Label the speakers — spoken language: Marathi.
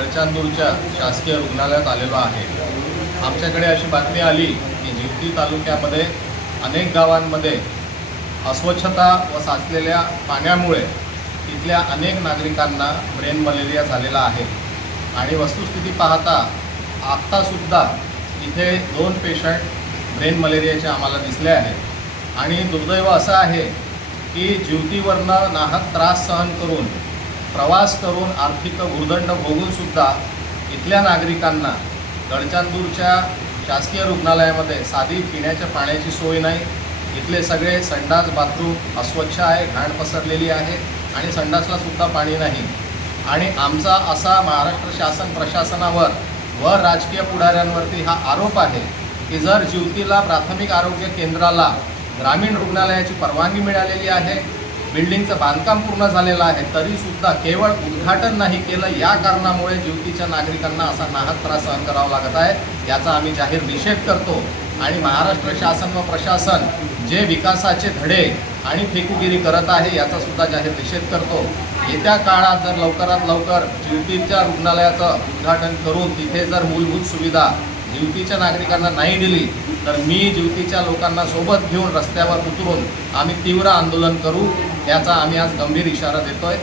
Speaker 1: आम्ही गडचांदूरच्या शासकीय रुग्णालयात आलेलो आहे. आमच्याकडे अशी बातमी आली की जिवती तालुक्यामध्ये अनेक गावांमध्ये अस्वच्छता व साचलेल्या पाण्यामुळे तिथल्या अनेक नागरिकांना ब्रेन मलेरिया झालेला आहे. आणि वस्तुस्थिती पाहता आत्तासुद्धा इथे दोन पेशंट ब्रेन मलेरियाचे आम्हाला दिसले आहेत. आणि दुर्दैव असं आहे की जीवतीवरनं नाहक त्रास सहन करून प्रवास करून आर्थिक भूदंड भोगूनसुद्धा इथल्या नागरिकांना गडचांदूरच्या शासकीय रुग्णालयामध्ये साधी पिण्याच्या पाण्याची सोय नाही. इथले सगळे संडास बाथरूम अस्वच्छ आहे घाण पसरलेली आहे आणि संडासला सुद्धा पाणी नाही. आणि आमचा असा महाराष्ट्र शासन प्रशासनावर व राजकीय पुढाऱ्यांवरती हा आरोप आहे की जर ज्युतीला प्राथमिक आरोग्य केंद्राला ग्रामीण रुग्णालयाची परवानगी मिळालेली आहे बिल्डिंगचं बांधकाम पूर्ण झालेलं आहे तरीसुद्धा केवळ उद्घाटन नाही केलं या कारणामुळे ज्योतीच्या नागरिकांना असा नाहक त्रास सहन करावा लागत आहे याचा आम्ही जाहीर निषेध करतो. आणि महाराष्ट्र शासन व प्रशासन जे विकासाचे धडे आणि फेकुगिरी करत आहे याचा सुद्धा जाहीर निषेध करतो. येत्या काळात जर लवकरात लवकर ज्युतीच्या रुग्णालयाचं उद्घाटन करून तिथे जर मूलभूत सुविधा ज्युतीच्या नागरिकांना नाही दिली तर मी ज्युतीच्या लोकांना सोबत घेऊन रस्त्यावर उतरून आम्ही तीव्र आंदोलन करू. याचा आम्ही आज गंभीर इशारा देतोय.